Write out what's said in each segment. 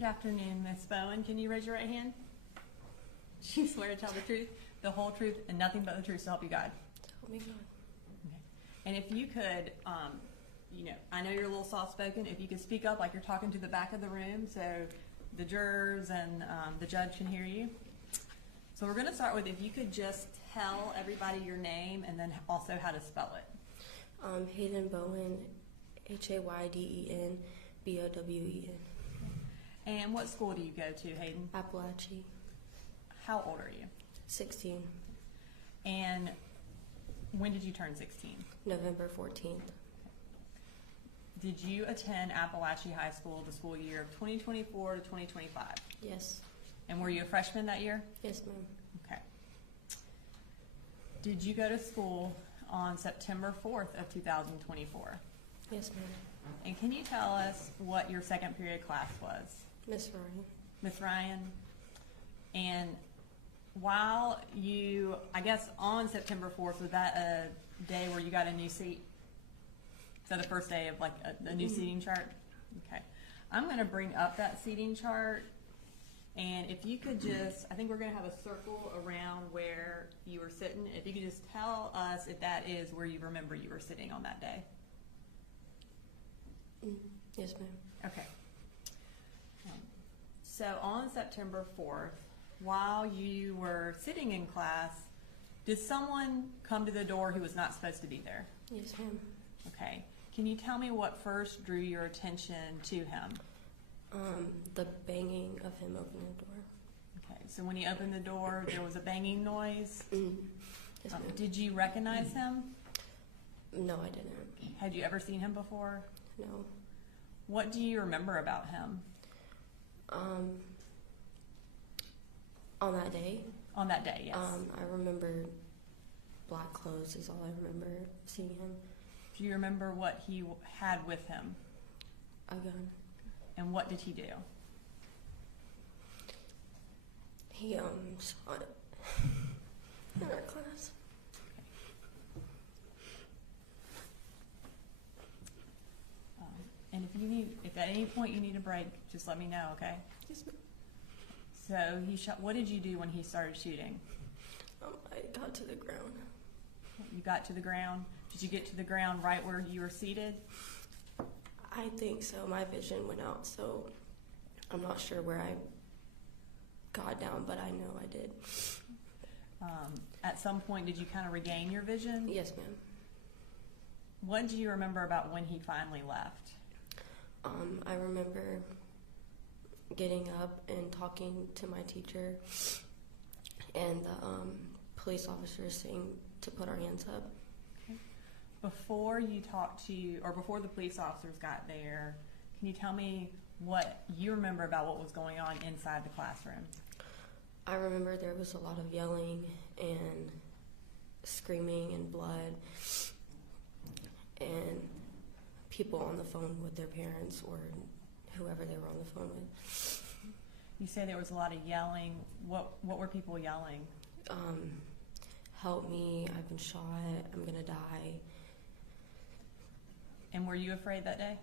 Good afternoon, Miss Bowen. Can you raise your right hand? Do you swear to tell the truth, the whole truth, and nothing but the truth to help you God? Help me God. Okay. And if you could, I know you're a little soft-spoken. If you could speak up like you're talking to the back of the room so the jurors and the judge can hear you. So we're going to start with if you could just tell everybody your name and then also how to spell it. Hayden Bowen, Hayden Bowen. And what school do you go to, Hayden? Apalachee. How old are you? 16. And when did you turn 16? November 14th. Did you attend Apalachee High School the school year of 2024 to 2025? Yes. And were you a freshman that year? Yes, ma'am. Okay. Did you go to school on September 4th of 2024? Yes, ma'am. And can you tell us what your second period class was? Miss Ryan. Miss Ryan? And while you, I guess on September 4th, was that a day where you got a new seat? So the first day of like a new seating chart? Okay. I'm going to bring up that seating chart. And if you could just, I think we're going to have a circle around where you were sitting. If you could just tell us if that is where you remember you were sitting on that day. Yes, ma'am. Okay. So on September 4th, while you were sitting in class, did someone come to the door who was not supposed to be there? Yes, ma'am. Okay. Can you tell me what first drew your attention to him? The banging of him opening the door. Okay. So when he opened the door, there was a banging noise? Yes, ma'am. Did you recognize him? No, I didn't. Had you ever seen him before? No. What do you remember about him? On that day? On that day, yes. I remember black clothes is all I remember seeing him. Do you remember what he had with him? A gun. And what did he do? He shot it in our class. And if at any point you need a break, just let me know, okay? Yes, ma'am. So he shot. What did you do when he started shooting? I got to the ground. You got to the ground. Did you get to the ground right where you were seated? I think so. My vision went out, so I'm not sure where I got down, but I know I did. At some point, did you kind of regain your vision? Yes, ma'am. What do you remember about when he finally left? I remember getting up and talking to my teacher and the police officers saying to put our hands up. Okay. Before the police officers got there, can you tell me what you remember about what was going on inside the classroom? I remember there was a lot of yelling and screaming and blood and people on the phone with their parents or whoever they were on the phone with. You say there was a lot of yelling. What were people yelling? Help me, I've been shot, I'm gonna die. And were you afraid that day?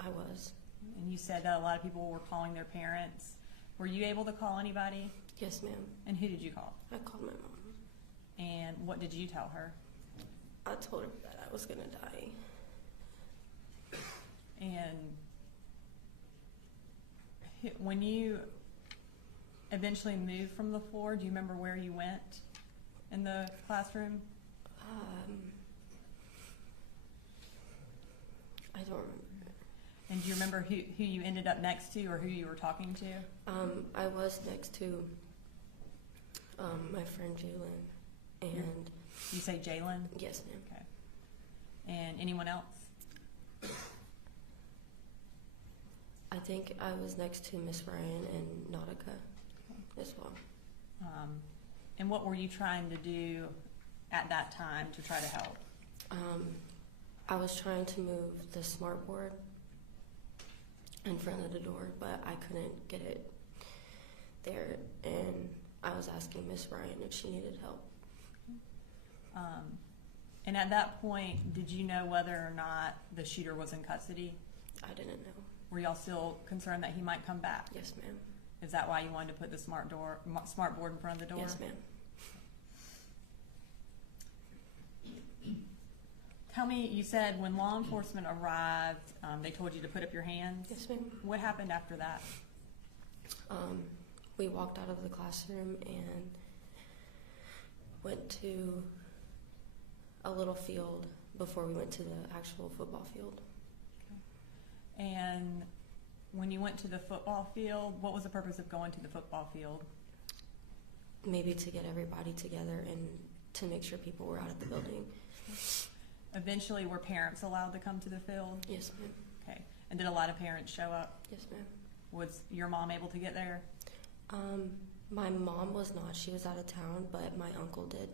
I was. And you said that a lot of people were calling their parents. Were you able to call anybody? Yes, ma'am. And who did you call? I called my mom. And what did you tell her? I told her that I was gonna die. And when you eventually moved from the floor, do you remember where you went in the classroom? I don't remember. And do you remember who you ended up next to or who you were talking to? I was next to my friend Jalen. And you say Jalen? yes, ma'am. Okay. And anyone else? I think I was next to Miss Ryan and Nautica as well. And what were you trying to do at that time to try to help? I was trying to move the smart board in front of the door, but I couldn't get it there, and I was asking Miss Ryan if she needed help. And at that point, did you know whether or not the shooter was in custody? I didn't know. Were y'all still concerned that he might come back? Yes, ma'am. Is that why you wanted to put the smart board in front of the door? Yes, ma'am. Tell me, you said when law enforcement arrived, they told you to put up your hands? Yes, ma'am. What happened after that? We walked out of the classroom and went to a little field before we went to the actual football field. And when you went to the football field, what was the purpose of going to the football field? Maybe to get everybody together and to make sure people were out of the building. Eventually, were parents allowed to come to the field? Yes, ma'am. Okay. And did a lot of parents show up? Yes, ma'am. Was your mom able to get there? My mom was not. She was out of town, but my uncle did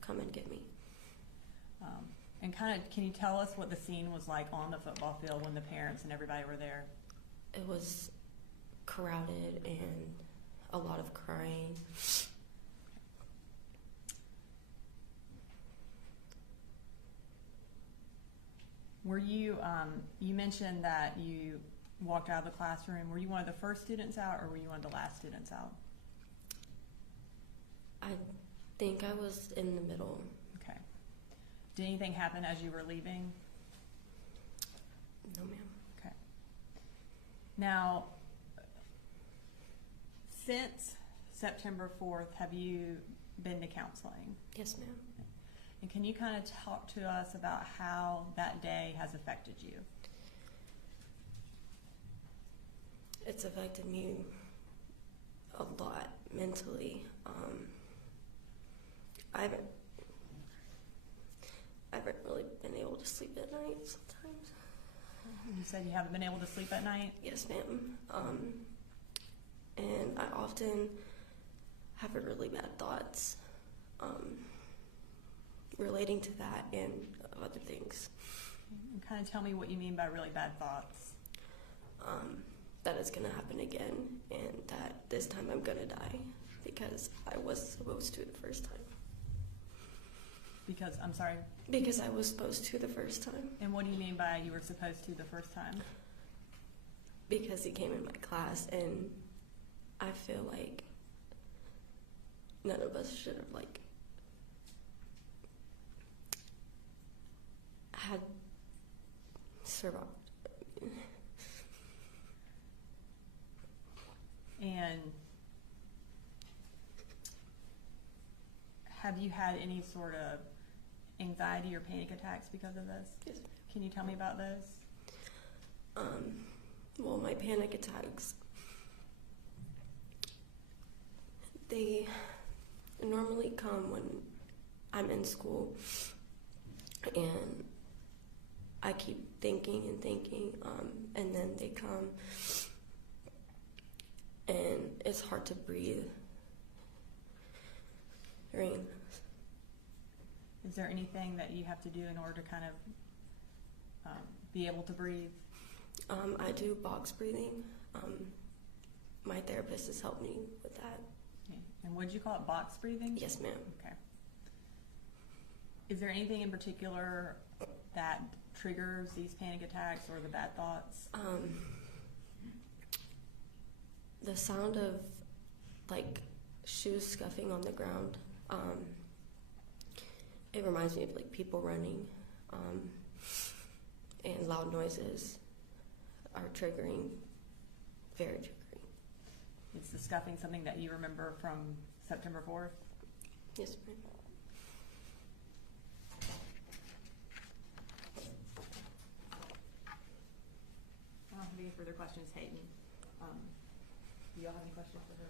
come and get me. And kind of, can you tell us what the scene was like on the football field when the parents and everybody were there? It was crowded and a lot of crying. Were you, you mentioned that you walked out of the classroom. Were you one of the first students out, or were you one of the last students out? I think I was in the middle. Okay. Did anything happen as you were leaving? No, ma'am. Okay. Now, since September 4th, have you been to counseling? Yes, ma'am. And can you kind of talk to us about how that day has affected you? It's affected me a lot mentally. I haven't really been able to sleep at night sometimes. You said you haven't been able to sleep at night? Yes, ma'am. And I often have really bad thoughts relating to that and other things. And kind of tell me what you mean by really bad thoughts. That it's going to happen again, and that this time I'm going to die because I was supposed to the first time. Because, I'm sorry? Because I was supposed to the first time. And what do you mean by you were supposed to the first time? Because he came in my class, and I feel like none of us should have, had survived. And have you had any sort of anxiety or panic attacks because of this? Yes. Can you tell me about those? Well, my panic attacks, they normally come when I'm in school and I keep thinking and thinking, and then they come and it's hard to breathe. Is there anything that you have to do in order to kind of be able to breathe? I do box breathing. My therapist has helped me with that. Okay. And would you call it box breathing? Yes, ma'am. Okay. Is there anything in particular that triggers these panic attacks or the bad thoughts? The sound of shoes scuffing on the ground. It reminds me of people running, and loud noises are triggering, very triggering. Is the scuffing something that you remember from September 4th? Yes, ma'am. I don't have any further questions, Hayden. Do y'all have any questions for her?